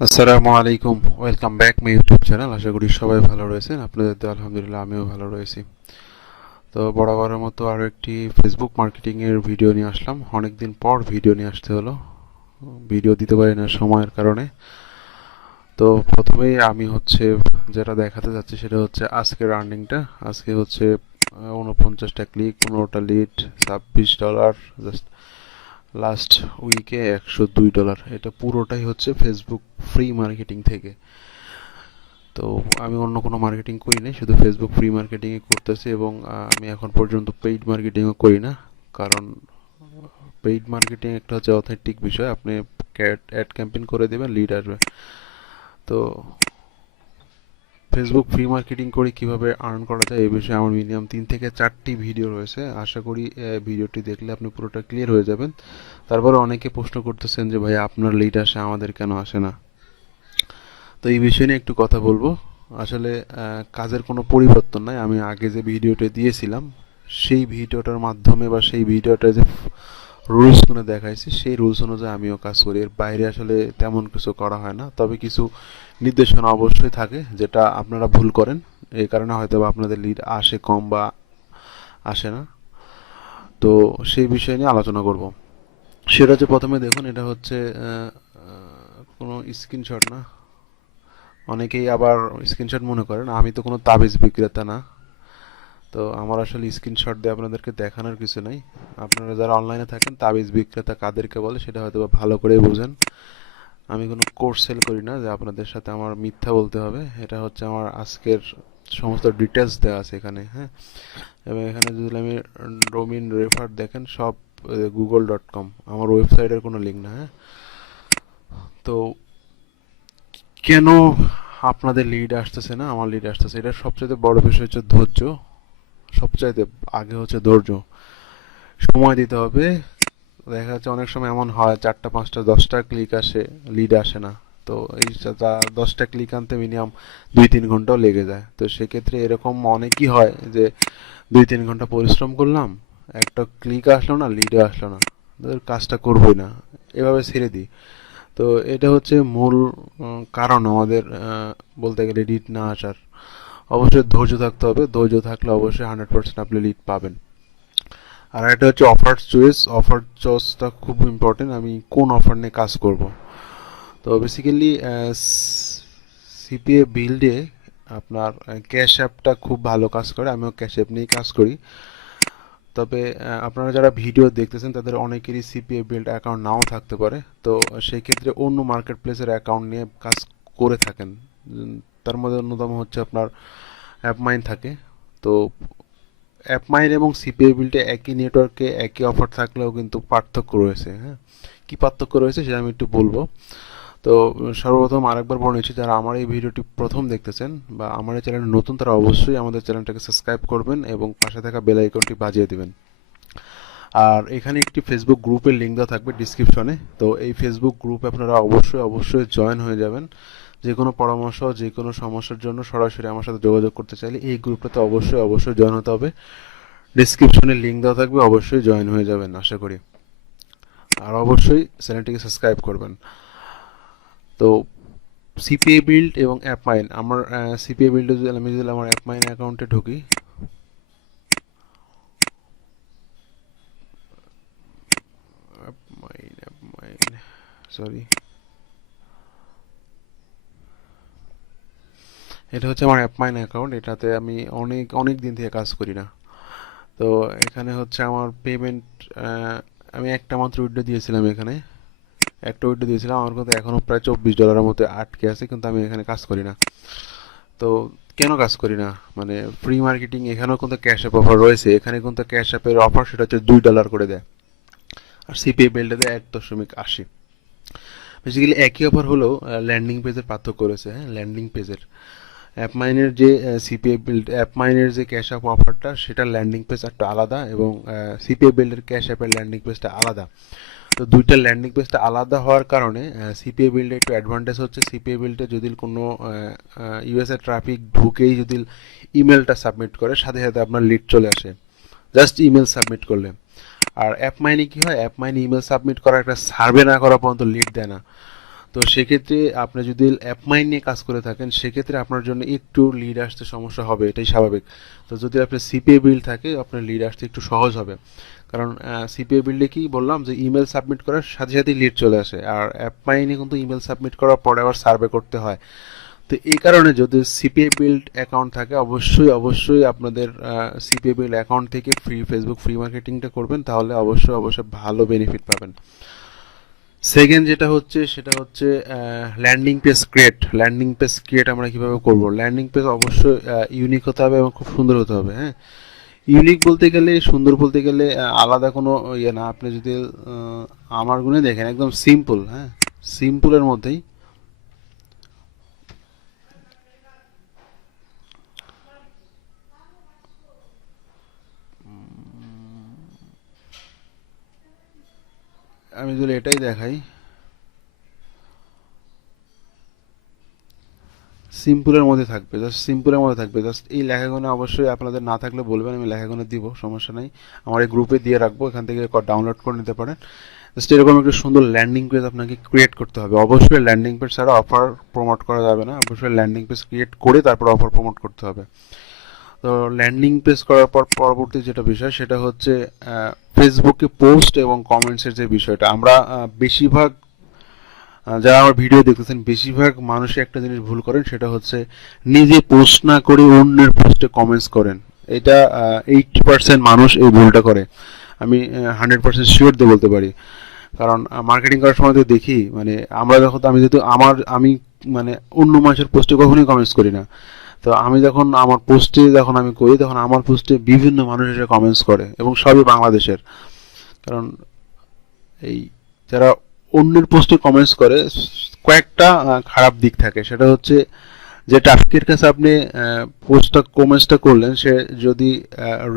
আসসালামু আলাইকুম, welcome back my YouTube channel. আশা করি সবাই ভালো রয়েছেন। আপনাদের তো আলহামদুলিল্লাহ আমিও ভালো রয়েছি। তো বরাবরের মতো আরও একটি ফেসবুক মার্কেটিংয়ের ভিডিও নিয়ে আসলাম। অনেক দিন পর ভিডিও নিয়ে আসতে হলো, ভিডিও দিতে পারি না সময়ের কারণে। তো প্রথমেই আমি যেটা দেখাতে যাচ্ছি সেটা হচ্ছে আজকের আর্নিংটা। আজকে হচ্ছে 49টা ক্লিক, 15টা লিড, $26, জাস্ট লাস্ট উইকে $102। এটা পুরোটাই হচ্ছে ফেসবুক ফ্রি মার্কেটিং থেকে। তো আমি অন্য কোনো মার্কেটিং করি না, শুধু ফেসবুক ফ্রি মার্কেটিংই করতেছি। এবং আমি এখন পর্যন্ত পেইড মার্কেটিংও করি না, কারণ পেইড মার্কেটিং একটা হচ্ছে অথেন্টিক বিষয়। আপনি অ্যাড ক্যাম্পেইন করে দেবেন, লিড আসবে। তো ফেসবুক ফ্রি মার্কেটিং করে কিভাবে আর্ন করা যায় এই বিষয়ে আমার মিনিমাম 3 থেকে 4টি ভিডিও রয়েছে। আশা করি ভিডিওটি দেখলে আপনি পুরোটা ক্লিয়ার হয়ে যাবেন। তারপরে অনেকে প্রশ্ন করতেছেন যে ভাই আপনার লিড আসে, আমাদের কেন আসে না। তো এই বিষয় নিয়ে একটু কথা বলবো। আসলে কাজের কোনো পরিবর্তন নাই। আমি আগে যে ভিডিওটা দিয়েছিলাম সেই ভিডিওটার মাধ্যমে বা সেই ভিডিওটা যে রুলসগুলো দেখাইছি সেই রুলস অনুযায়ী আমিও কাজ করি। এর বাইরে আসলে তেমন কিছু করা হয় না, তবে কিছু নির্দেশনা অবশ্যই থাকে যেটা আপনারা ভুল করেন, এই কারণে হয়তো বা আপনাদের লিড আসে কম বা আসে না। তো সেই বিষয় নিয়ে আলোচনা করব। সেটা হচ্ছে, প্রথমে দেখুন, এটা হচ্ছে কোনো স্ক্রিনশট না। অনেকেই আবার স্ক্রিনশট মনে করেন, আমি তো কোনো তাবিজ বিক্রেতা না। তো আমার আসলে স্ক্রিনশট দিয়ে আপনাদেরকে দেখানোর কিছু নাই। আপনারা যারা অনলাইনে থাকেন, তাবিজ বিক্রেতা কাদেরকে বলে সেটা হয়তো বা ভালো করে বুঝেন। আমি কোনো কোর্স সেল করি না যে আপনাদের সাথে আমার মিথ্যা বলতে হবে। এটা হচ্ছে আমার আজকের সমস্ত ডিটেলস দেওয়া আছে এখানে, হ্যাঁ। এবং এখানে যদি আমি ডোমিন রেফার দেখেন, সব google.com, আমার ওয়েবসাইটের কোনো লিঙ্ক না, হ্যাঁ। তো কেন আপনাদের লিড আসতেছে না, আমার লিড আসতেছে, এটা সবচেয়ে বড় বিষয় হচ্ছে ধৈর্য। সবচাইতে আগে হচ্ছে ধৈর্য, সময় দিতে হবে। দেখা যাচ্ছে অনেক সময় এমন হয় 4টা 5টা 10টা ক্লিক আসে, লিড আসে না। তো এই 10টা ক্লিক আনতে মিনিমাম 2-3 ঘন্টাও লেগে যায়। তো সেক্ষেত্রে এরকম অনেকই হয় যে 2-3 ঘন্টা পরিশ্রম করলাম, একটা ক্লিক আসলো না, লিডও আসলো না, কাজটা করবোই না, এভাবে ছেড়ে দিই। তো এটা হচ্ছে মূল কারণ আমাদের বলতে গেলে লিড না আসার। অবশ্যই ধৈর্য থাকতে হবে, ধৈর্য থাকলে অবশ্যই 100% আপনি লিড পাবেন। আর এটা হচ্ছে অফার চয়েস। অফার চয়েসটা খুব ইম্পর্টেন্ট, আমি কোন অফার নিয়ে কাজ করব। তো বেসিক্যালি সিপিএ বিল্ডে আপনার ক্যাশ অ্যাপটা খুব ভালো কাজ করে, আমিও ক্যাশ অ্যাপ নিয়েই কাজ করি। তবে আপনারা যারা ভিডিও দেখতেছেন তাদের অনেকেরই সিপিএ বিল্ড অ্যাকাউন্ট নাও থাকতে পারে। তো সেই ক্ষেত্রে অন্য মার্কেট প্লেসের অ্যাকাউন্ট নিয়ে কাজ করে থাকেন। তার মধ্যে অন্যতম হচ্ছে আপনার অ্যাপমাইন থাকে। তো অ্যাপমাইন এবং সিপিএ বিল্ডে একই নেটওয়ার্কে একই অফার থাকলেও কিন্তু পার্থক্য রয়েছে, হ্যাঁ। কি পার্থক্য রয়েছে সেটা আমি একটু বলবো। তো সর্বপ্রথম আরেকবার বলে নিচ্ছি, যারা আমার এই ভিডিওটি প্রথম দেখতেছেন বা আমার এই চ্যানেলে নতুন, তারা অবশ্যই আমাদের চ্যানেলটাকে সাবস্ক্রাইব করবেন এবং পাশে থাকা বেল আইকনটি বাজিয়ে দিবেন। আর এখানে একটি ফেসবুক গ্রুপের লিঙ্ক দেওয়া থাকবে ডিসক্রিপশনে। তো এই ফেসবুক গ্রুপে আপনারা অবশ্যই জয়েন হয়ে যাবেন। যে কোনো পরামর্শ, যে কোনো সমস্যার জন্য সরাসরি আমার সাথে যোগাযোগ করতে চাইলে এই গ্রুপটাতে অবশ্যই জয়েন হতে হবে। ডিসক্রিপশনে লিঙ্ক দেওয়া থাকবে, অবশ্যই জয়েন হয়ে যাবেন আশা করি। আর অবশ্যই চ্যানেলটিকে সাবস্ক্রাইব করবেন। তো সিপিএ বিল্ড এবং অ্যাপমাইন, আমার সিপিএ বিল্ডে যদি আমি আমার অ্যাপমাইন অ্যাকাউন্টে ঢুকি, অ্যাপমাইন সরি, এটা হচ্ছে আমার অ্যাপমাইন অ্যাকাউন্ট। এটাতে আমি অনেক অনেক দিন থেকে কাজ করি না। তো এখানে হচ্ছে আমার পেমেন্ট, আমি একটা মাত্র উইড্রো দিয়েছিলাম এখানে, একটা উইড্রো দিয়েছিলাম। আমার কিন্তু এখনও প্রায় $24 মতো আটকে আছে, কিন্তু আমি এখানে কাজ করি না। তো কেন কাজ করি না, মানে ফ্রি মার্কেটিং এখানেও কিন্তু ক্যাশ অ্যাপ অফার রয়েছে। এখানে কিন্তু ক্যাশ অ্যাপের অফার সেটা হচ্ছে $2 করে দেয়, আর সিপিএ বিল্ডে দেয় 1.80। বেসিক্যালি একই অফার হলেও ল্যান্ডিং পেজের পার্থক্য রয়েছে, হ্যাঁ। ল্যান্ডিং পেজের অ্যাপমাইনের যে সিপিএ বিল্ড অ্যাপমাইনের যে ক্যাশ অ্যাপ অফারটা, সেটা ল্যান্ডিং পেজ একটা আলাদা, এবং সিপিএ বিল্ডের ক্যাশ অ্যাপের ল্যান্ডিং পেজটা আলাদা। তো দুইটা ল্যান্ডিং পেজটা আলাদা হওয়ার কারণে সিপিএ বিল্ডে একটু অ্যাডভান্টেজ হচ্ছে, সিপিএ বিল্ডে যদি কোনো ইউএসএ ট্রাফিক ঢুকেই যদি ইমেলটা সাবমিট করে, সাথে সাথে আপনার লিড চলে আসে জাস্ট ইমেল সাবমিট করলে। আর অ্যাপ মাইনে কি হয়, অ্যাপ মাইনে ইমেল সাবমিট করা, একটা সার্ভে না করা পর্যন্ত লিড দেয় না। তো তো সেক্ষেত্রে আপনি যদি অ্যাপ মাইন্ড নিয়ে কাজ করে থাকেন সেক্ষেত্রে আপনার জন্য একটু লিড আসতে সমস্যা হবে, এটাই স্বাভাবিক। তো যদি আপনার সিপিএ বিল্ড থাকে আপনার লিড আসতে একটু সহজ হবে, কারণ সিপিএ বিল্ডে কি বললাম যে ইমেল সাবমিট করার সাথে সাথেই লিড চলে আসে, আর অ্যাপ মাইনে কিন্তু ইমেল সাবমিট করার পরে আবার সার্ভে করতে হয়। তো এই কারণে যদি সিপিএ বিল্ড অ্যাকাউন্ট থাকে অবশ্যই অবশ্যই আপনাদের সিপিএ বিল্ড অ্যাকাউন্ট থেকে ফেসবুক ফ্রি মার্কেটিংটা করবেন, তাহলে অবশ্যই অবশ্যই ভালো বেনিফিট পাবেন। সেকেন্ড যেটা হচ্ছে সেটা হচ্ছে ল্যান্ডিং পেজ ক্রিয়েট আমরা কিভাবে করব। ল্যান্ডিং পেজ অবশ্যই ইউনিক হতে হবে এবং খুব সুন্দর হতে হবে। হ্যাঁ, ইউনিক বলতে গেলে, সুন্দর বলতে গেলে আলাদা কোনো ইয়ে না। আপনি যদি আমার গুণে দেখেন একদম সিম্পল, হ্যাঁ সিম্পলের মধ্যেই আমি যদি এটাই দেখাই, সিম্পলের মধ্যে থাকবে জাস্ট এই লেখাগুলো অবশ্যই আপনাদের না থাকলে বলবেন, আমি লেখাগুলো দিব, সমস্যা নাই, আমার এই গ্রুপে দিয়ে রাখবো, এখান থেকে ডাউনলোড করে নিতে পারেন। জাস্ট এরকম একটা সুন্দর ল্যান্ডিং পেজ আপনাকে ক্রিয়েট করতে হবে। অবশ্যই ল্যান্ডিং পেজ ছাড়া অফার প্রমোট করা যাবে না, অবশ্যই ল্যান্ডিং পেজ ক্রিয়েট করে তারপর অফার প্রমোট করতে হবে। তো ল্যান্ডিং পেজ করার পর পরবর্তী যেটা বিষয় সেটা হচ্ছে ফেসবুকে পোস্ট এবং কমেন্টসের যে বিষয়টা। আমরা বেশিরভাগ যারা আমার ভিডিও দেখতেছেন বেশিরভাগ মানুষই একটা জিনিস ভুল করেন, সেটা হচ্ছে নিজে পোস্ট না করে অন্যের পোস্টে কমেন্টস করেন। এটা 80% মানুষ এই ভুলটা করে, আমি 100% শিওর দিয়ে বলতে পারি। কারণ মার্কেটিং করার সময় তো দেখি, মানে আমি মানে অন্য মানুষের পোস্টে কখনোই কমেন্টস করি না। তো আমি যখন আমার পোস্টে যখন আমি করি তখন আমার পোস্টে বিভিন্ন মানুষ এসে কমেন্টস করে এবং সবই বাংলাদেশের। কারণ এই যারা অন্যের পোস্টে কমেন্টস করে কয়েকটা খারাপ দিক থাকে, সেটা হচ্ছে যে ট্রাফিকের কাছে আপনি কমেন্টসটা করলেন, সে যদি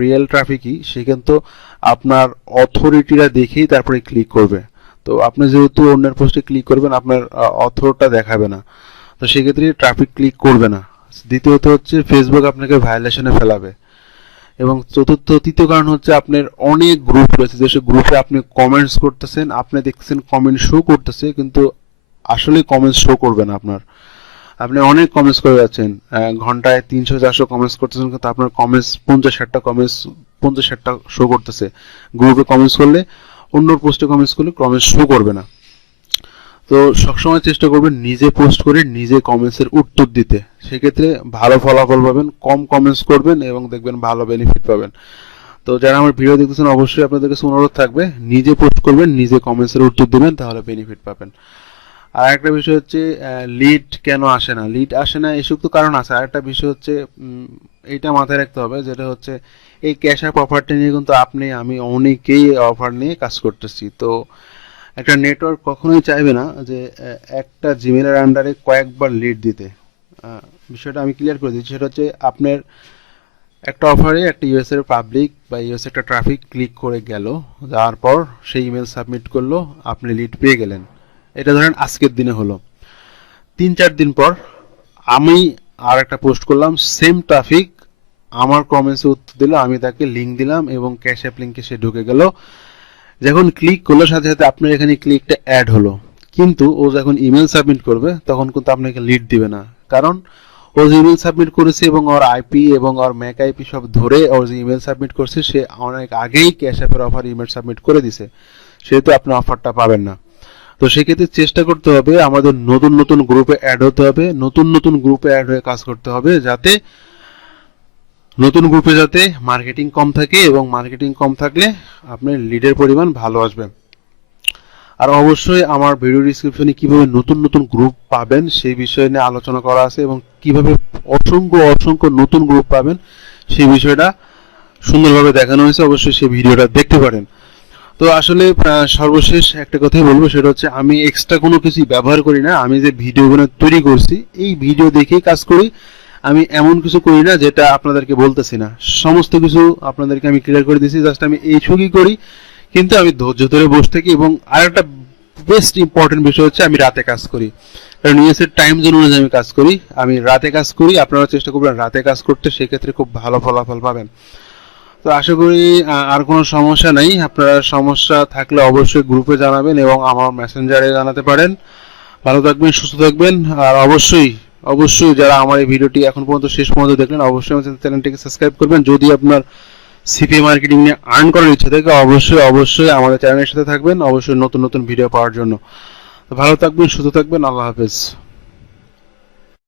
রিয়েল ট্রাফিকই, সে কিন্তু আপনার অথরিটিরা দেখেই তারপরে ক্লিক করবে। তো আপনি যেহেতু অন্যের পোস্টে ক্লিক করবেন আপনার অথরটা দেখাবে না, তো সেক্ষেত্রে ট্রাফিক ক্লিক করবে না। দ্বিতীয়ত হচ্ছে ফেসবুক আপনাকে ভায়োলেশনে ফেলাবে। এবং তৃতীয় কারণ হচ্ছে আপনার অনেক গ্রুপ রয়েছে, যেসব গ্রুপে আপনি কমেন্টস করতেছেন, আপনি দেখতেছেন কমেন্ট শো করতেছে কিন্তু আসলে কমেন্টস শো করবে না আপনার। আপনি অনেক কমেন্টস করে যাচ্ছেন, ঘন্টায় 300-400 কমেন্টস করতেছেন, কিন্তু আপনার কমেন্টস 50-60টা শো করতেছে। গ্রুপে কমেন্টস করলে, অন্য পোস্টে কমেন্টস করলে কমেন্টস শো করবে না। তো সবসময় চেষ্টা করবেন নিজে পোস্ট করে নিজে কমেন্টসের উত্তর দিতে, সেক্ষেত্রে ভালো ফলাফল পাবেন। কম কমেন্টস করবেন এবং দেখবেন ভালো বেনিফিট পাবেন। তো যারা আমার ভিডিও দেখতেছেন অবশ্যই আপনাদের কাছে অনুরোধ থাকবে নিজে পোস্ট করবেন, নিজে কমেন্টসের উত্তর দিবেন, তাহলে বেনিফিট পাবেন। আর একটা বিষয় হচ্ছে লিড কেন আসে না, লিড আসে না এসব তো কারণ আছে। আর একটা বিষয় হচ্ছে এইটা মাথায় রাখতে হবে, যেটা হচ্ছে এই ক্যাশ অ্যাপ অফারটা নিয়ে কিন্তু আমি অনেকেই অফার নিয়ে কাজ করতেছি। তো একটা নেটওয়ার্ক কখনোই চাইবে না যে একটা জিমেলের আন্ডারে কয়েকবার লিড দিতে। বিষয়টা আমি ক্লিয়ার করে দিচ্ছি, সেটা হচ্ছে আপনার একটা অফারে একটা ইউএস এর পাবলিক বা ইউএস একটা ট্রাফিক ক্লিক করে গেল, যাওয়ার পর সেই ইমেল সাবমিট করলো, আপনি লিড পেয়ে গেলেন। এটা ধরেন আজকের দিনে হলো, 3-4 দিন পর আমি আর একটা পোস্ট করলাম, সেম ট্রাফিক আমার কমেন্টসে উত্তর দিল, আমি তাকে লিঙ্ক দিলাম এবং ক্যাশ অ্যাপ লিঙ্কে সে ঢুকে গেল। যখন ক্লিক করলো সাথে সাথে আপনার এখানে ক্লিকটা অ্যাড হলো, কিন্তু ও যখন ইমেল সাবমিট করবে তখন কিন্তু আপনাকে লিড দিবে না। কারণ ও যে ইমেল সাবমিট করেছে এবং ওর আইপি এবং ওর ম্যাক আইপি সব ধরে ওর যে ইমেল সাবমিট করছে, সে অনেক আগেই ক্যাশ অ্যাপের অফার ইমেল সাবমিট করে দিছে, সেহেতু আপনি অফারটা পাবেন না। তো সেক্ষেত্রে চেষ্টা করতে হবে আমাদের নতুন নতুন গ্রুপে অ্যাড হতে হবে, নতুন নতুন গ্রুপে অ্যাড হয়ে কাজ করতে হবে, যাতে নতুন গ্রুপে যাতে মার্কেটিং কম থাকে, এবং মার্কেটিং কম থাকলে আপনার লিডের পরিমাণ ভালো আসবে। আর অবশ্যই আমার ভিডিও ডিসক্রিপশনে কিভাবে নতুন নতুন গ্রুপ পাবেন সেই বিষয় নিয়ে আলোচনা করা আছে, এবং কিভাবে অসংখ্য অসংখ্য নতুন গ্রুপ পাবেন সেই বিষয়টা সুন্দরভাবে দেখানো হয়েছে, অবশ্যই সেই ভিডিওটা দেখতে পারেন। তো আসলে সর্বশেষ একটা কথাই বলবো, সেটা হচ্ছে আমি এক্সট্রা কোনো কিছু ব্যবহার করি না। আমি যে ভিডিওগুলো তৈরি করছি এই ভিডিও দেখেই কাজ করি, আমি এমন কিছু করি না যেটা আপনাদেরকে বলতেছি না, সমস্ত কিছু আপনাদেরকে আমি ক্লিয়ার করে দিয়েছি। জাস্ট আমি এইটুকুই করি, কিন্তু আমি ধৈর্য ধরে বসে থাকি। এবং আরেকটা বেস্ট ইম্পর্টেন্ট বিষয় হচ্ছে আমি রাতে কাজ করি, কারণ ইউএসের টাইম জোন অনুযায়ী আমি কাজ করি, আমি রাতে কাজ করি। আপনারা চেষ্টা করবেন রাতে কাজ করতে, সেক্ষেত্রে খুব ভালো ফলাফল পাবেন। তো আশা করি আর কোনো সমস্যা নেই। আপনারা সমস্যা থাকলে অবশ্যই গ্রুপে জানাবেন এবং আমার মেসেঞ্জারে জানাতে পারেন। ভালো থাকবেন, সুস্থ থাকবেন। আর অবশ্যই অবশ্যই যারা আমার এই ভিডিওটি এখন পর্যন্ত শেষ পর্যন্ত দেখলেন, অবশ্যই আমার চ্যানেলটিকে সাবস্ক্রাইব করবেন। যদি আপনার সিপিএ মার্কেটিং নিয়ে আর্ন করার ইচ্ছা থাকে, অবশ্যই অবশ্যই আমাদের চ্যানেলের সাথে থাকবেন, অবশ্যই নতুন নতুন ভিডিও পাওয়ার জন্য। তো ভালো থাকবেন, সুস্থ থাকবেন, আল্লাহ হাফেজ।